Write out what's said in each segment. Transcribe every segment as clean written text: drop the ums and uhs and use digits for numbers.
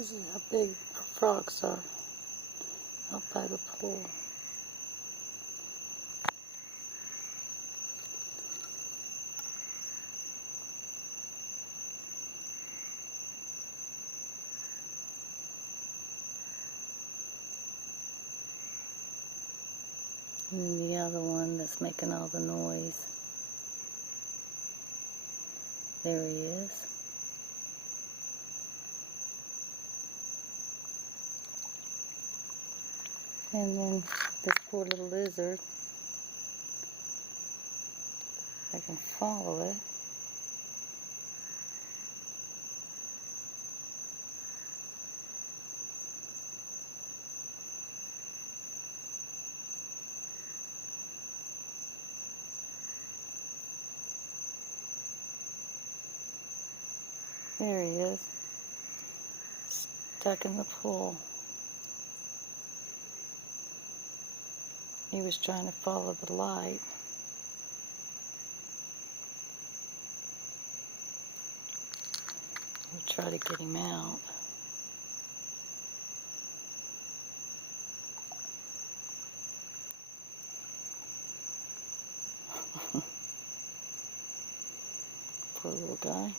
This is how big frogs are out by the pool. And then the other one that's making all the noise. There he is. And then this poor little lizard. I can follow it. There he is, stuck in the pool. He was trying to follow the light. We'll try to get him out. Poor little guy.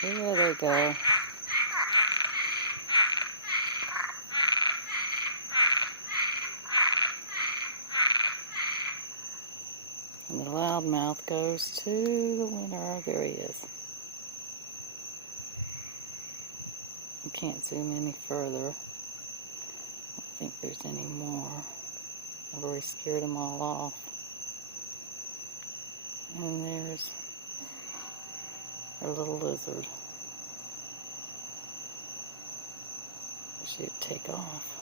There they go. And the loudmouth goes to the winner. There he is. I can't zoom any further. I don't think there's any more. I've already scared them all off. And there's our little lizard. She'd take off.